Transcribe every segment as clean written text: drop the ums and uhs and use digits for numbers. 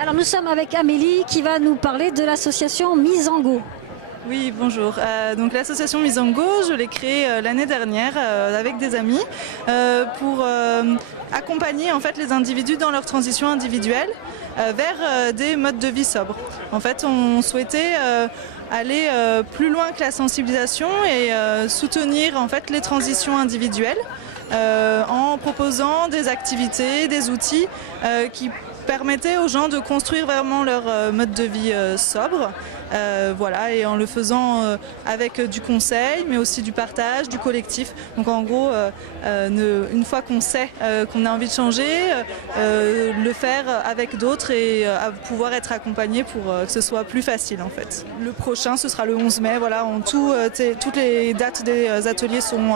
Alors nous sommes avec Amélie qui va nous parler de l'association Mise en Go. Oui, bonjour. Donc l'association Mise en Go, je l'ai créée l'année dernière avec des amis pour accompagner en fait les individus dans leur transition individuelle vers des modes de vie sobres. En fait, on souhaitait aller plus loin que la sensibilisation et soutenir en fait les transitions individuelles en proposant des activités, des outils qui permettaient aux gens de construire vraiment leur mode de vie sobre. Voilà, et en le faisant avec du conseil, mais aussi du partage, du collectif. Donc en gros, une fois qu'on sait qu'on a envie de changer, le faire avec d'autres et pouvoir être accompagné pour que ce soit plus facile en fait. Le prochain, ce sera le 11 mai. Voilà, toutes les dates des ateliers sont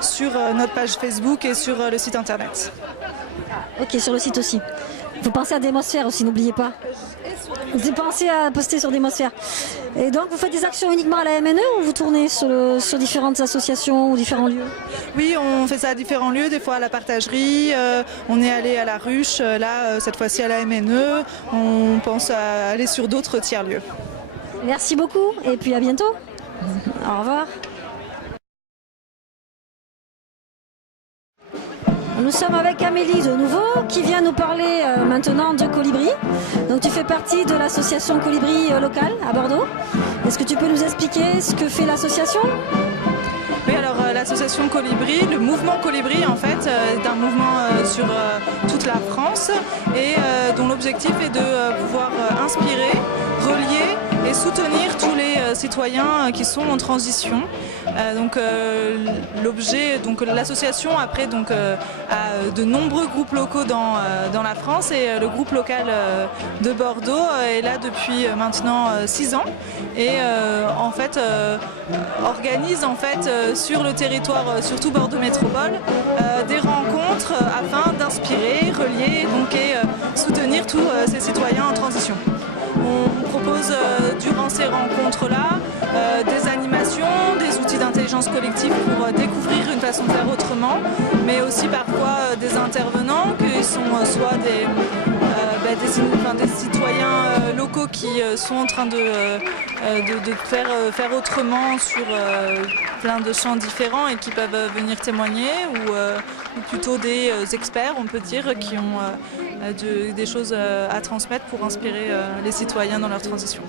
sur notre page Facebook et sur le site internet. Ok, sur le site aussi. Vous pensez à Démosphère aussi, n'oubliez pas. Vous pensez à poster sur Démosphère. Et donc vous faites des actions uniquement à la MNE ou vous tournez sur différentes associations ou différents lieux? Oui, on fait ça à différents lieux, des fois à la partagerie, on est allé à la ruche, là cette fois-ci à la MNE, on pense à aller sur d'autres tiers-lieux. Merci beaucoup et puis à bientôt. Au revoir. Nous sommes avec Amélie de nouveau qui vient nous parler maintenant de Colibri. Donc tu fais partie de l'association Colibri locale à Bordeaux. Est-ce que tu peux nous expliquer ce que fait l'association? Oui, alors l'association Colibri, le mouvement Colibri en fait est un mouvement sur toute la France et dont l'objectif est de pouvoir inspirer, relier et soutenir tous les citoyens qui sont en transition. L'association après a de nombreux groupes locaux dans la France et le groupe local de Bordeaux est là depuis maintenant 6 ans et en fait organise en fait sur le territoire, surtout Bordeaux Métropole, des rencontres afin d'inspirer, relier et soutenir tous ces citoyens en transition. On propose durant ces rencontres-là des animations, des outils d'intelligence collective pour découvrir une façon de faire autrement, mais aussi parfois des intervenants qui sont soit des citoyens locaux qui sont en train de faire autrement sur plein de champs différents et qui peuvent venir témoigner ou plutôt des experts, on peut dire, qui ont des choses à transmettre pour inspirer les citoyens dans leur transition.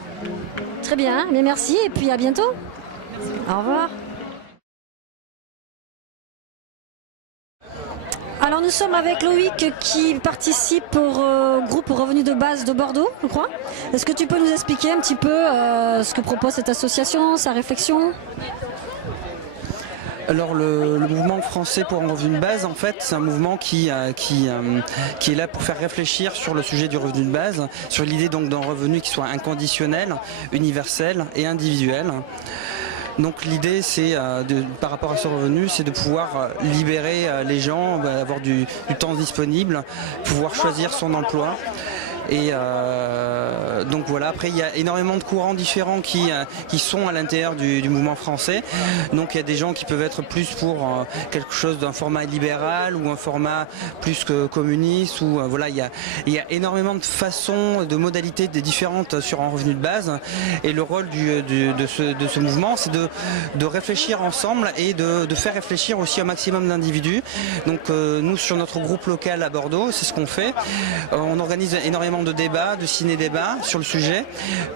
Très bien, mais merci et puis à bientôt. Merci. Au revoir. Alors nous sommes avec Loïc qui participe au groupe Revenu de base de Bordeaux, je crois. Est-ce que tu peux nous expliquer un petit peu ce que propose cette association, sa réflexion ? Alors le mouvement français pour un revenu de base, en fait, c'est un mouvement qui est là pour faire réfléchir sur le sujet du revenu de base, sur l'idée donc d'un revenu qui soit inconditionnel, universel et individuel. Donc l'idée, c'est par rapport à ce revenu, c'est de pouvoir libérer les gens, avoir du temps disponible, pouvoir choisir son emploi. Et donc voilà, après il y a énormément de courants différents qui sont à l'intérieur du mouvement français. Donc il y a des gens qui peuvent être plus pour quelque chose d'un format libéral ou un format plus que communiste. Ou voilà, il y a énormément de façons, de modalités différentes sur un revenu de base. Et le rôle de ce mouvement, c'est de réfléchir ensemble et de faire réfléchir aussi un maximum d'individus. Donc nous, sur notre groupe local à Bordeaux, c'est ce qu'on fait. On organise énormément de débats, de ciné-débats sur le sujet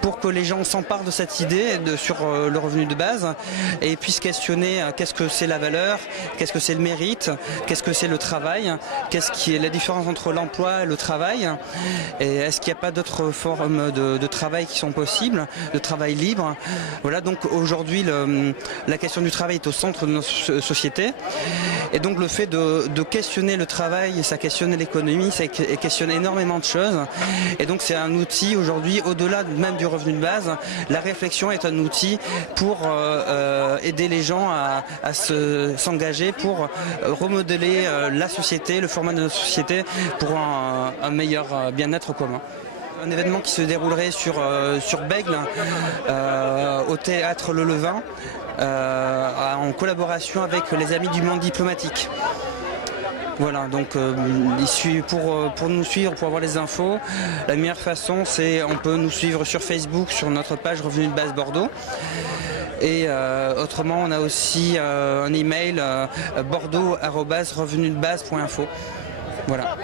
pour que les gens s'emparent de cette idée sur le revenu de base et puissent questionner qu'est-ce que c'est la valeur, qu'est-ce que c'est le mérite, qu'est-ce que c'est le travail, qu'est-ce qui est la différence entre l'emploi et le travail et est-ce qu'il n'y a pas d'autres formes de travail qui sont possibles, de travail libre. Voilà, donc aujourd'hui la question du travail est au centre de notre société et donc le fait de questionner le travail, ça questionne l'économie, ça questionne énormément de choses. Et donc c'est un outil aujourd'hui, au-delà même du revenu de base, la réflexion est un outil pour aider les gens à s'engager, pour remodeler la société, le format de notre société pour un meilleur bien-être commun. Un événement qui se déroulerait sur Bègle, au théâtre Le Levain, en collaboration avec les Amis du Monde diplomatique. Voilà, donc pour nous suivre, pour avoir les infos, la meilleure façon c'est on peut nous suivre sur Facebook, sur notre page Revenu de base Bordeaux. Et autrement, on a aussi un email bordeaux@revenudebase.info. Voilà.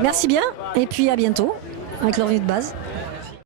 Merci bien et puis à bientôt avec le revenu de base.